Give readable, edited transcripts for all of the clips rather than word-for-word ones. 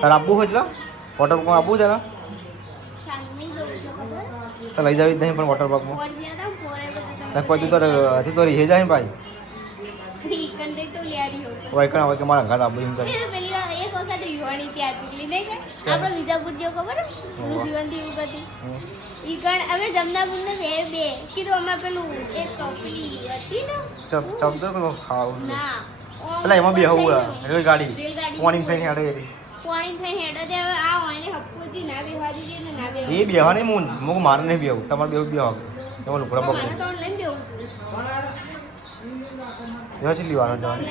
તારે આપવું હોય એટલે વોટર પાર્કમાં આપવું છે ને તો લઈ જાવી જ નહીં પણ વોટર પાર્કમાં પછી તો હજી તો રહી જાય ને ભાઈ વાયકણ આવે કે મારા અંગાત આપવું એમ કરે વિજાપુર જેવો ખબર ઋષિવંતી એવું કરતી ઈ કણ હવે જમનાપુર ને બે કીધું અમે પેલું એક પેલી હતી ને ચમચો પેલો હાવ ના એટલે એમાં બી હવું રેલગાડી પોણી થઈને હેડે એરી પોણી થઈને હેડે દે હવે આ ઓને હપ્પોજી ના બેહવા દીધી ને ના બેહવા એ બેહવા નહીં હું મારે નહીં બેહું તમારે બેહું બેહવા એમાં લુકડા મને પકડે તો લઈને દેવું એવા છે લેવાનો જવાનું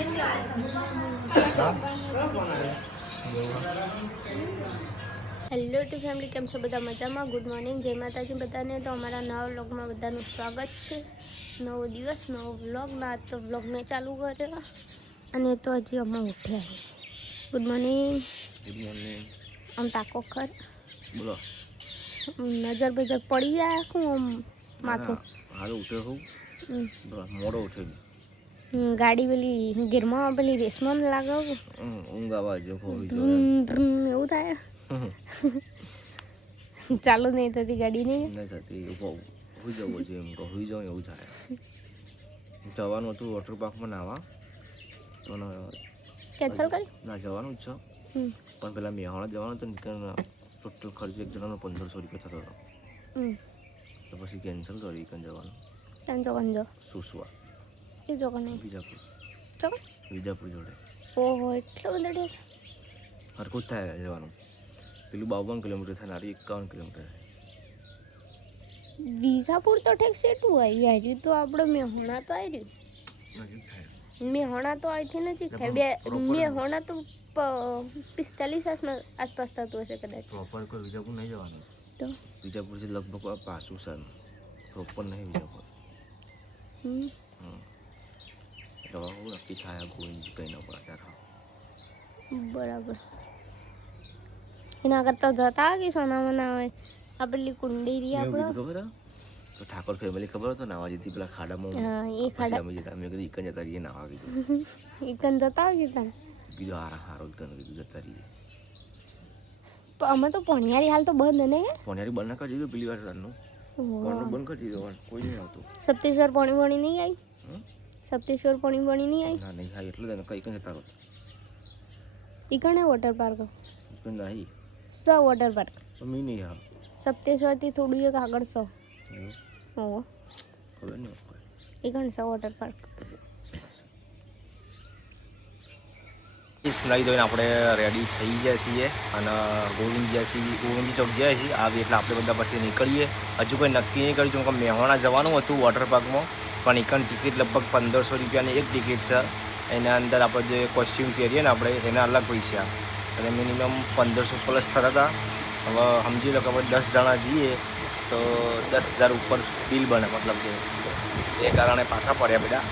હેલો ટુ ફેમિલી, કેમ છો બધા? મજામાં? ગુડ મોર્નિંગ, જય માતાજી બધાને. તો અમારા નવા વ્લોગમાં બધાનું સ્વાગત છે. નવો દિવસ, નવો વ્લોગ. ના તો વ્લોગ મેં ચાલુ કર્યો અને તો હજી અમે ઉઠ્યા. Good morning. Good morning. આમ તાકો કર, બોલો. નજર બજર પડી જાય આખું આમ માથું. હાલ ઉઠ્યો હું મોડો ઉઠ્યો. ગાડી પેલી ગીરમાં પેલી રેસમાં લાગે ઊંઘ આવા જો એવું થાય. ચાલુ નહીં થતી ગાડી નહીં થતી હોઈ જવું છે એમ હોઈ જાઉં એવું થાય. જવાનું હતું વોટર પાર્કમાં નાવા તો કેન્સલ કરી ના જવાનું જ છે પણ પેલા મેહાણા જવાનું હતું ને ટોટલ ખર્ચ એક જણાનો 1500 રૂપિયા થતો હતો તો પછી કેન્સલ કરી કન જવાનું. કંજો સુસવા એ જો કને વિજાપુર ચો વિજાપુર જોડે. ઓહો એટલો બધો ડેર હરખું જ થાય જવાનું. પેલું 52 કિલોમીટર થાય નારી 51 કિલોમીટર. વિજાપુર તો ઠેક સેટું આવી આવ્યું તો આપણે મેહોણા તો આવ્યું મેહોણા તો અહીંથી નજીક થાય બે મેહોણા તો 45 આસપાસ થતું હશે કદાચ. પ્રોપર કોઈ વિજાપુર નહીં જવાનું તો વિજાપુર છે લગભગ પાછું છે પ્રોપર નહીં વિજાપુર. એટલે હું નક્કી થાય ગોવિંદ કંઈ ન પડે ત્યારે બરાબર. એના કરતા જતા કે સોનામાં હોય આ પેલી કુંડી આપણે ખબર તો ઠાકોર ફેમિલી ખબર હતો નાવા જતી પેલા ખાડામાં. હા એ ખાડા અમે જતા મેં કીધું ઈકન જતા રહીએ નાવા કીધું ઈકન જતા હોય કે કીધું હારો જ કીધું જતા રહીએ. અમે તો પોણિયારી હાલ તો બંધ ને પોણિયારી બંધ કરી દીધું પેલી વાર રાતનું બંધ કરી દીધું કોઈ નહીં આવતું. સપ્તેશ્વર પોણી નહીં આવી સપ્તેશ્વર પોણી નહીં આવી ના નહીં હા એટલે કઈ કઈ જતા રહો. ઈકણે વોટર પાર્ક નહીં સ વોટર પાર્ક મી નહીં હા સપ્તેશ્વર થી થોડું એક આગળ સો ઓહો ખબર નહીં ઈકણ સ વોટર પાર્ક. નાઈ ધોઈને આપણે રેડી થઈ ગયા છીએ અને ગોવિંદજી ચોક જાય છીએ આવી એટલે આપણે બધા પછી નીકળીએ. હજુ કંઈ નક્કી નહીં કર્યું કે મેહોણા જવાનું હતું વોટર પાર્કમાં પણ એકન ટિકિટ લગભગ 1500 રૂપિયાની એક ટિકિટ છે. એના અંદર આપણે જે કોસ્ચ્યુમ પહેરીએ ને આપણે એના અલગ પૈસા અને મિનિમમ 1500 પ્લસ થતા હતા. હવે સમજી લો કે આપણે 10 જણા જઈએ તો 10,000 ઉપર બિલ બને મતલબ કે એ કારણે પાછા પડ્યા બધા.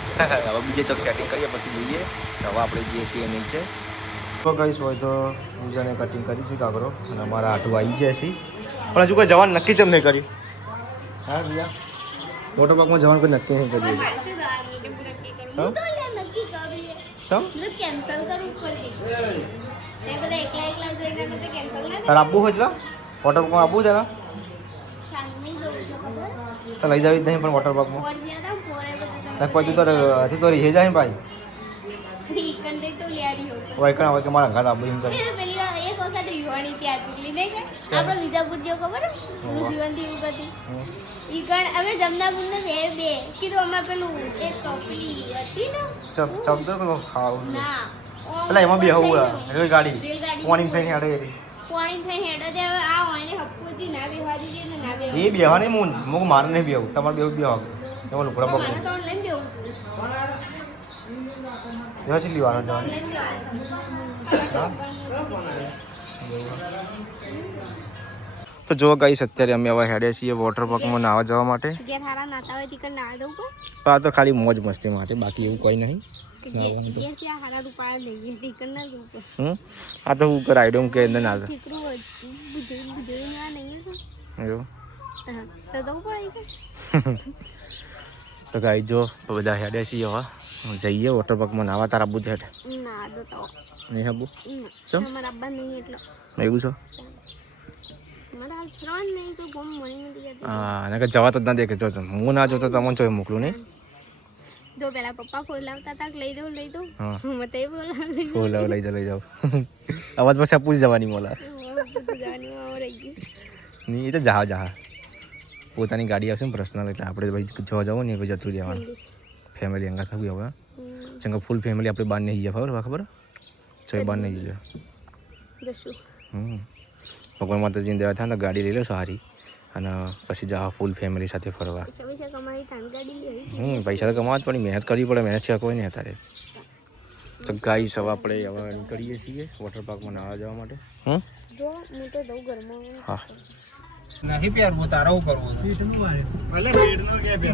હવે બીજે ચોક સેટિંગ કરીએ પછી જઈએ. હવે આપણે જઈએ છીએ નીચે તો કહીશ હોય તો પૂજાને કટિંગ કરી છે કાગરો અને અમારા આટું આવી જાય છે પણ હજુ કોઈ જવાનું નક્કી જ નહીં કર્યું. હા ભૈયા વોટર પાર્કમાં જવાનું કોઈ નક્કી નહીં કર્યું. તારે આપવું હોય એટલે વોટર પાર્કમાં આપવું છે ને તો લઈ જાવી જ નહીં પણ વોટર પાર્કમાં પછી તો હજી તો રહી જાય ને ભાઈ વાયકણ આવે કે મારા અંગાત આપવું એમ કરે. વિજાપુર જેવો ખબર ઋષિવંતી એવું કરતી ઈ કણ હવે જમનાપુર ને બે કીધું અમે પેલું એક પેલી હતી ને ચમચો પેલો હાવ ના એટલે એમાં બી હવું રેલગાડી પોણી થઈને હેડે એરી પોણી થઈને હેડે દે હવે આ ઓને હપ્પોજી ના બેહવા દીધી ને ના બેહવા એ બેહવા નહીં હું મારે નહીં બેહું તમારે બેહું બેહવા એમાં લુકડા મને પકડે તો લઈને દેવું એવા છે લેવાનો જવાનું. તો જો ગાઈસ અત્યારે અમે હવે હેડે છીએ વોટર પાર્કમાં નાવા જવા માટે. જે થારા નાતા હોય તીકર ના દઉં કો આ તો ખાલી મોજ મસ્તી માટે બાકી એવું કોઈ નહીં. જે ત્યાં હારા રૂપાળ લઈએ તીકર ના દઉં કો આ તો હું રાઈડો કે અંદર ના ઠીકરું હોય બુજે ના નહીં એવું તો દઉં પડે તો ગાઈ જો બધા હેડે છીએ હવે જઈએ વોટર પાર્કમાં નાવા તારા આબુ છે ના તો નહીં આબુ ચમ અમારા આબા નહીં એટલે એવું છે મારા હાલ ફરવા નહીં તો ગમ મળી નથી હા અને કે જવા તો જ ના દે કે જો હું ના જોતો તમને ચોય મોકલું નહીં જો પેલા પપ્પા ફૂલ લાવતા તા લઈ દઉં હા હું તો એ બોલા ફૂલ લઈ જાઓ અવાજ પછી પૂછી જવાની મોલા નહીં એ તો જા પોતાની ગાડી આવશે ને પર્સનલ એટલે આપણે ભાઈ જોવા જવું ને પછી જતું રહેવાનું ફેમિલી અંગા થવું હવે ચંગા ફૂલ ફેમિલી આપણે બહાર નહીં જઈએ ખબર ચોય બહાર નહીં જઈએ ભગવાન માતાજીની દયા થાય ને ગાડી લઈ લો સારી અને પછી જા ફૂલ ફેમિલી સાથે ફરવા પૈસા તો કમાવા જ પડે મહેનત કરવી પડે મહેનત છે કોઈ નહીં અત્યારે તો ગાઈસ હવે આપણે હવે નીકળીએ છીએ વોટર પાર્કમાં નાવા જવા માટે હા નહીં પહેરવું તારા કરવું ભલે ભેડનો કે બે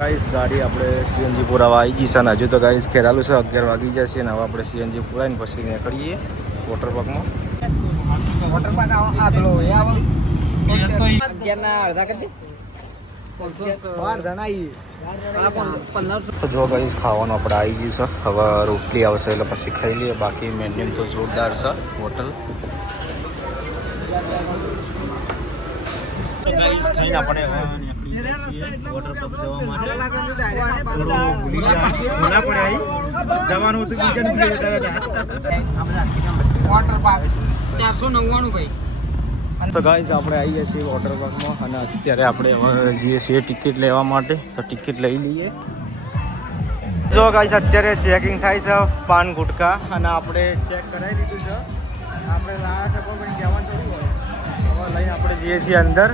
ગાઈસ ગાડી આપણે સીએનજી પુરાવા આવી ગઈ છે ને હજુ તો ગાઈસ ખેરાલું છે 11 વાગી જશે ને હવે આપણે સીએનજી પુરાવીને પછી નીકળીએ વોટર પાર્કમાં વોટર પાર્ક આ પેલો એ આવો 11 ના અડધા કરી દે 12 જણા તો જો ગાઈસ ખાવાનું આપણે આવી ગયું છે હવે રોટલી આવશે એટલે પછી ખાઈ લઈએ બાકી મેન્યુ તો જોરદાર છે હોટલ ગાઈસ ખાઈને આપણે વોટર પાર્ક જવા માટે જવાનું હતું વોટર પાર્ક 499 ભાઈ તો ગાઈસ આપણે આવી ગયા છીએ વોટર પાર્કમાં અને અત્યારે આપણે જઈએ છીએ ટિકિટ લેવા માટે તો ટિકિટ લઈ લઈએ જો ગાઈસ અત્યારે ચેકિંગ થાય છે પાન ગુટકા અને આપણે ચેક કરાવી દીધું છે આપણે લાવ્યા છે પણ કહેવાનું થોડું હોય હવે લઈને આપણે જઈએ છીએ અંદર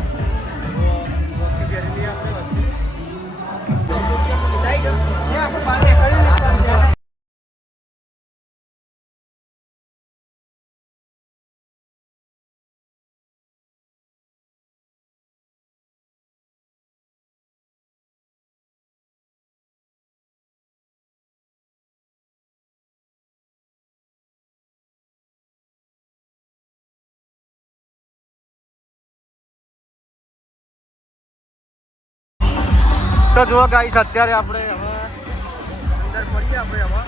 તો જો ગાઈસ અત્યારે આપણે હવે અંદર પડીએ આપણે હવે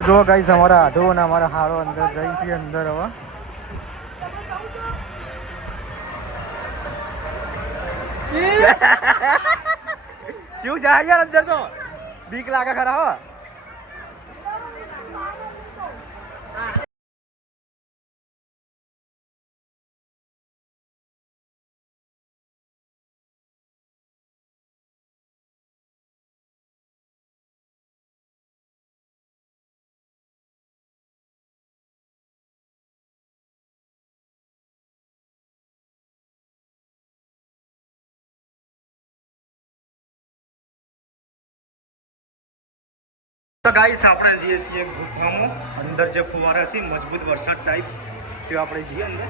જો ગાઈસ અમારા આઢો અને અમારા હારો અંદર જઈ છીએ અંદર હવે શું જાય યાર અંદર તો બીક લાગે ખરા હો તો ગાઈસ આપણે જઈએ છીએ ગુફામાં અંદર જે ફુવારા છે મજબૂત વરસાદ ટાઈપ તે આપણે જઈએ અંદર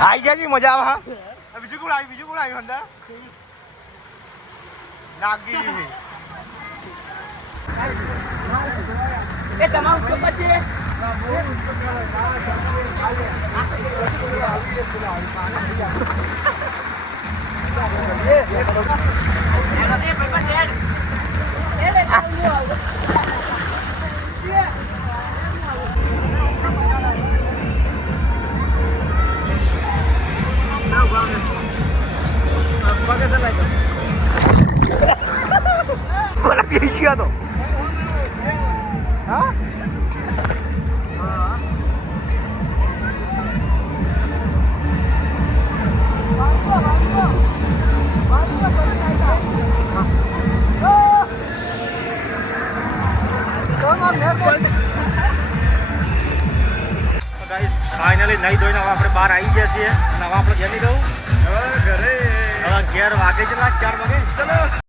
આવી જાય મજા આવે હા બીજું કોણ આવ્યું અંદર લાગી એ તમામ પછી ફાઇનલી નહીં ધોઈને હવે આપણે બહાર આવી ગયા છીએ અને હવે આપણે ઘેર નહીં રહું ઘરે હવે ઘેર વાગે છે 4 વાગે ચલો.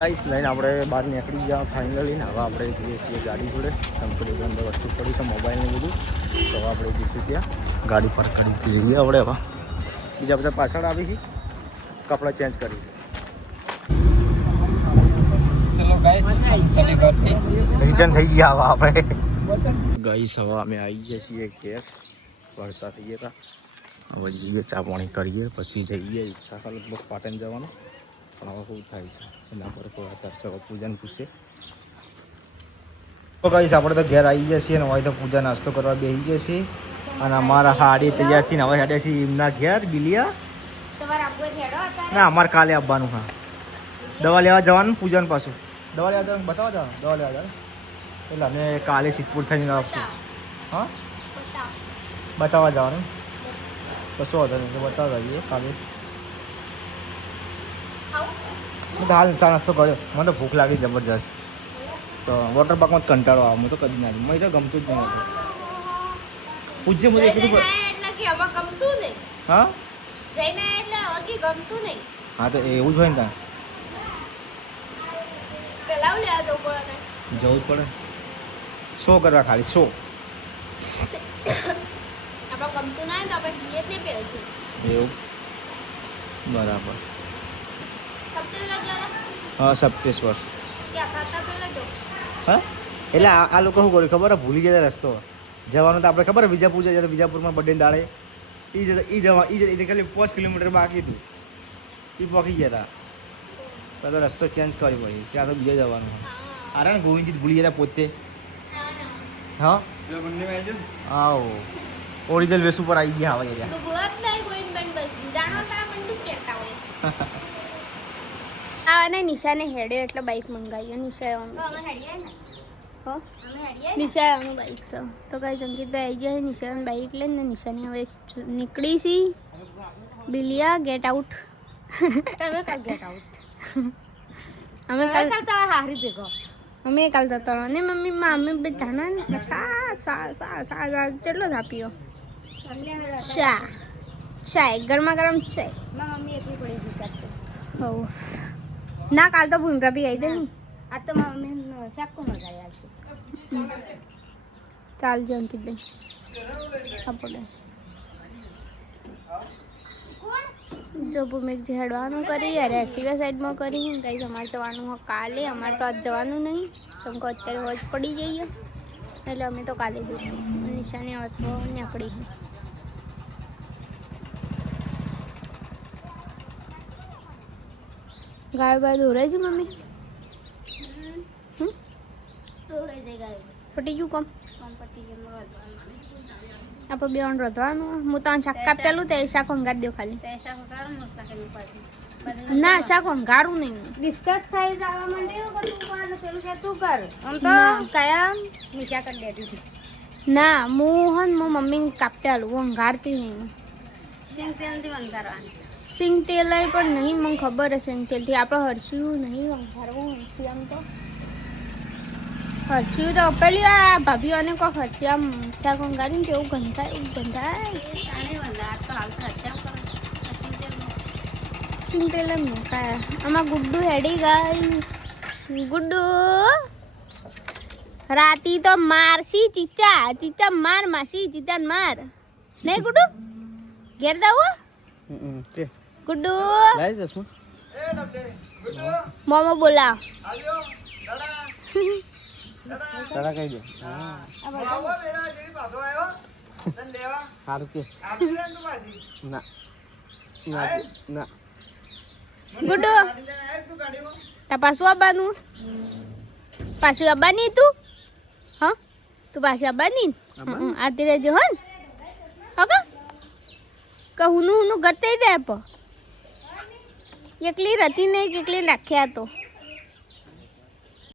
ગાઈસ લઈને આપણે બહાર નીકળી ગયા ફાઇનલી ને હવે આપણે જઈએ છીએ ગાડી જોડે કંપની અંદર વસ્તુ પડી છે મોબાઈલ ને બધું તો હવે આપણે જઈશું ત્યાં ગાડી પર કરી જઈએ આપણે હવે બીજા બધા પાછળ આવી ગઈ કપડાં ચેન્જ કરી ચલો ગાઈસ રિટર્ન થઈ ગયા હવે આપણે ગાઈસ હવે અમે આવી ગયા છીએ ઘેર વળતા થઈએ હતા હવે જઈએ ચા પાણી કરીએ પછી જઈએ ઈચ્છા ખાલી લગભગ પાટણ જવાનું પણ હવે શું થાય છે એના પર કોઈ અત્યારે પૂજન પૂછે તો કહીશ આપણે તો ઘેર આવી જઈએ છીએ અને હવે તો પૂજા નાસ્તો કરવા બેસી જઈએ છીએ અને અમારા હાડી તૈયાર થઈને હવે હેડે છીએ એમના ઘેર બિલિયા ના અમારે કાલે આવવાનું હા દવા લેવા જવાનું પૂજન પાછું દવા લેવા જવાનું બતાવવા જવાનું દવા લેવા જવાનું એટલે અમે કાલે સિદ્ધપુર થઈને આવશું હા બતાવવા જવાનું કશો વાંધો નહીં બતાવવા જઈએ કાલે હું તો હાલ ચા નાસ્તો કર્યો મને તો ભૂખ લાગી જબરજસ્ત તો વોટર પાર્કમાં જ કંટાળો આવે હું તો કદી ના મને તો ગમતું જ નહીં પૂજ્ય મને એટલું હા હા તો એવું જ હોય ને ત્યાં જવું જ પડે શો કરવા ખાલી શો એવું બરાબર હા સપ્તેશ્વર હા એટલે આ લોકો શું કર્યું ખબર ભૂલી જતા રસ્તો જવાનું તો આપણે ખબર વિજાપુર જતા વિજાપુરમાં બર્થડે દાડે એ ખાલી 5 કિલોમીટર બાકી હતું એ પહોંચી ગયા હતા તો રસ્તો ચેન્જ કર્યો ભાઈ ત્યાં તો બીજે જવાનું અરે ને ગોવિંદજી ભૂલી ગયા પોતે હા આવો ઓરિજિનલ વેસ ઉપર આવી ગયા હવે અને નિશાને હેડે એટલે બાઇક મંગાવ્યો નિશાનું બાઇક છે તો કઈ અંકિતભાઈ આવી જાય નિશાન બાઇક લઈને નિશાની હવે નીકળી છી બિલિયા ગેટ આઉટ અમે કાલ જતા અને મમ્મી અમે બધાના સા કેટલો થાપ્યો ચા ગરમા ગરમ ચાય હો ના કાલ તો ભૂમિકા બી આવી દે આ તો મમ્મી શાકો મગાવ્યા છે ચાલજો અંકિત બેન આપણે જો ભૂમિક જે હેડવાનું કરી યાર એક્ટિવા સાઈડમાં કરી કંઈ અમારે જવાનું હોય કાલે અમારે તો આજ જવાનું નહીં ચમકો અત્યારે હોજ પડી જઈએ એટલે અમે તો કાલે જઈશું નિશાની હોજ નીકળી ગાય બાય દોરાય છે મમ્મી પટી ગયું કમ આપણે બે ણ રોધવાનું હું તો શાક કાપેલું તે શાક અંગાર દો ખાલી ના શાક અંગારું નહીં ડિસ્કસ થઈ જવા માંડ્યું કે તું કર પેલું કે તું કર આમ તો કયા નીચા કરી દેતી હતી ના હું મમ્મી કાપેલું હું અંગારતી નહીં સિંગ તેલથી વંગારવાનું સિંગ તેલ પણ નહીં મને ખબર હશે સિંગ તેલથી આપણે હરસ્યું નહીં વંગારવું હરસી આમ તો હરસ્યું તો પેલી આ ભાભીઓને કોઈ હરસી આમ શાક વંગારીને કેવું ગંધાય એવું ગંધાય સિંગ તેલ એમ કાયા આમાં ગુડ્ડુ હેડી ગાઈસ ગુડ્ડુ રાતી તો મારસી ચીચા ચીચા માર માસી ચીચા માર નહીં ગુડુ ઘેર જાવ કે ગુડુ લાઈ જસમાં મોમો બોલાવ તારા કઈ દે સારું કે ના ના ના ગુડુ તા પાછું આવવાનું પાછું આવવાની તું હા તું પાછી આવવાની આતી રહેજો હન ઓકે કહું હું કરતે દે એકલી રહેતી નહીં એકલી રાખ્યા તો